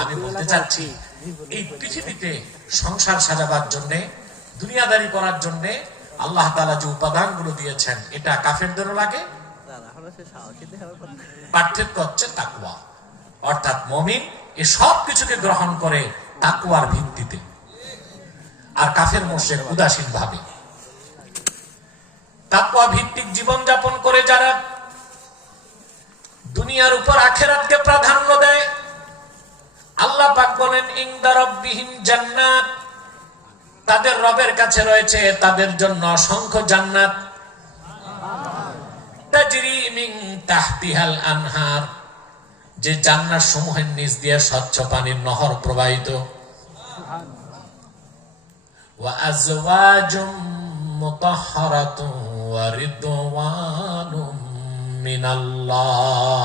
আমি বলতে চাচ্ছি এই পৃথিবীতে সংসার সাজাবার জন্য, দুনিয়াদারি করার জন্য আল্লাহ তাআলা যে উপাদানগুলো দিয়েছেন, এটা কাফেরদেরও লাগে। পার্থক্য হচ্ছে তাকওয়া, অর্থাৎ মুমিন এই সব কিছুকে গ্রহণ করে তাকওয়ার ভিত্তিতে, আর কাফের মুশরিক উদাসীন ভাবে। তাকওয়া ভিত্তিক জীবন যাপন করে যারা দুনিয়ার উপর আখিরাতকে প্রাধান্য দেয়, আল্লাহ পাক বলেন ইনদা রাব্বিহিম জান্নাত, তাদের রবের কাছে রয়েছে তাদের জন্য অসংখ্য জান্নাত, তাজরি মিন তাহতিহাল আনহার, যে জান্নাত সমূহের নিচ দিয়ে স্বচ্ছ পানির নহর প্রবাহিত, ওয়া আজওয়াজুম মুতাহহারাতুন ওয়া রিদওয়ানুম মিনাল্লাহ,